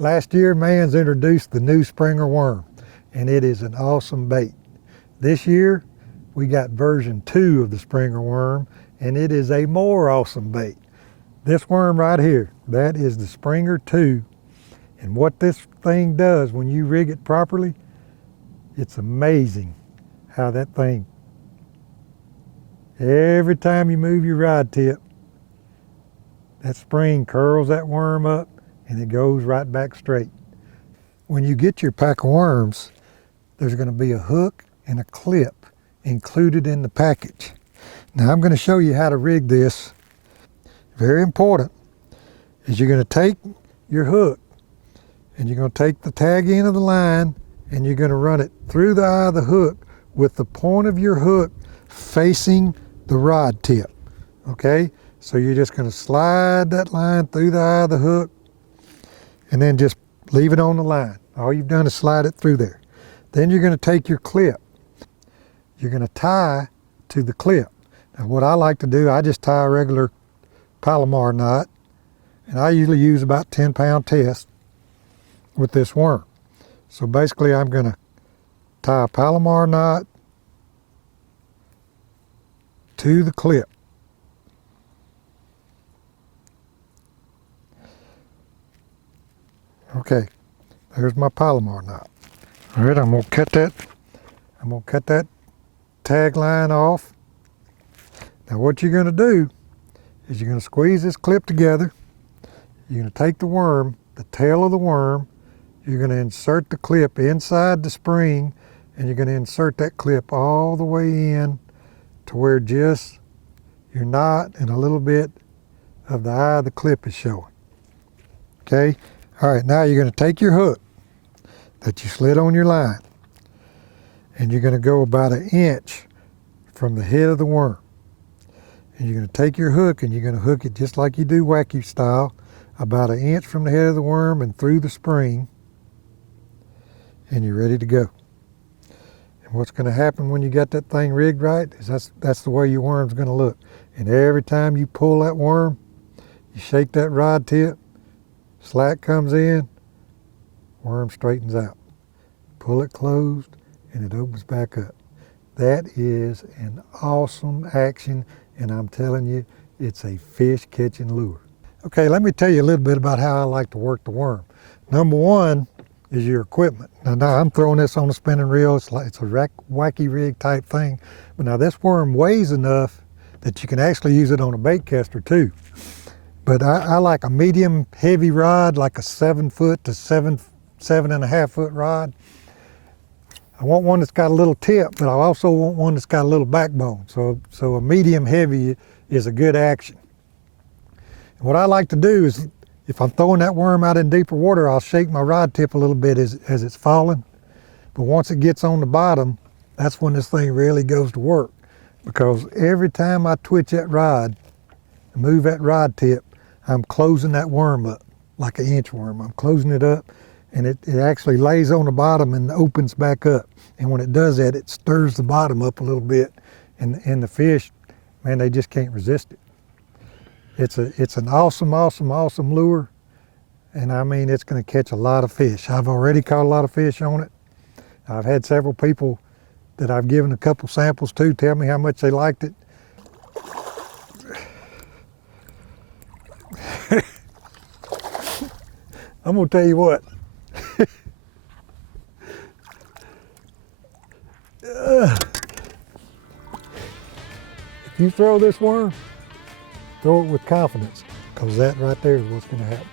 Last year, Mann's introduced the new SpringR worm, and it is an awesome bait. This year, we got version 2 of the SpringR worm, and it is a more awesome bait. This worm right here, that is the SpringR II, and what this thing does when you rig it properly, it's amazing how that thing, every time you move your rod tip, that spring curls that worm up and it goes right back straight. When you get your pack of worms, there's going to be a hook and a clip included in the package. Now I'm going to show you how to rig this. Very important is you're going to take your hook and you're going to take the tag end of the line and you're going to run it through the eye of the hook with the point of your hook facing the rod tip. Okay, so you're just going to slide that line through the eye of the hook and then just leave it on the line. All you've done is slide it through there. Then you're going to take your clip. You're going to tie to the clip. Now what I like to do, I just tie a regular Palomar knot, and I usually use about 10-pound test with this worm. So basically I'm going to tie a Palomar knot to the clip. Okay, there's my Palomar knot. All right, I'm gonna cut that tag line off. Now what you're gonna do is you're gonna squeeze this clip together. You're gonna take the worm, the tail of the worm, you're gonna insert the clip inside the spring, and you're gonna insert that clip all the way in to where just your knot and a little bit of the eye of the clip is showing. Okay? All right, now you're going to take your hook that you slid on your line, and you're going to go about 1 inch from the head of the worm. And you're going to take your hook and you're going to hook it just like you do wacky style, about 1 inch from the head of the worm and through the spring, and you're ready to go. And what's going to happen when you got that thing rigged right is that's the way your worm's going to look. And every time you pull that worm, you shake that rod tip, slack comes in, worm straightens out. Pull it closed and it opens back up. That is an awesome action, and I'm telling you, it's a fish catching lure. Okay, let me tell you a little bit about how I like to work the worm. Number one is your equipment. Now I'm throwing this on a spinning reel. It's a wacky rig type thing. But now this worm weighs enough that you can actually use it on a bait caster too. But I like a medium heavy rod, like a 7-foot to 7.5 foot rod. I want one that's got a little tip, but I also want one that's got a little backbone. So a medium heavy is a good action. And what I like to do is, if I'm throwing that worm out in deeper water, I'll shake my rod tip a little bit as it's falling. But once it gets on the bottom, that's when this thing really goes to work. Because every time I twitch that rod, move that rod tip, I'm closing that worm up like an inchworm. I'm closing it up, and it actually lays on the bottom and opens back up. And when it does that, it stirs the bottom up a little bit, and the fish, man, they just can't resist it. It's an awesome, awesome, awesome lure, and I mean, it's going to catch a lot of fish. I've already caught a lot of fish on it. I've had several people that I've given a couple samples to tell me how much they liked it. I'm gonna tell you what. If you throw this worm, throw it with confidence, because that right there is what's gonna happen.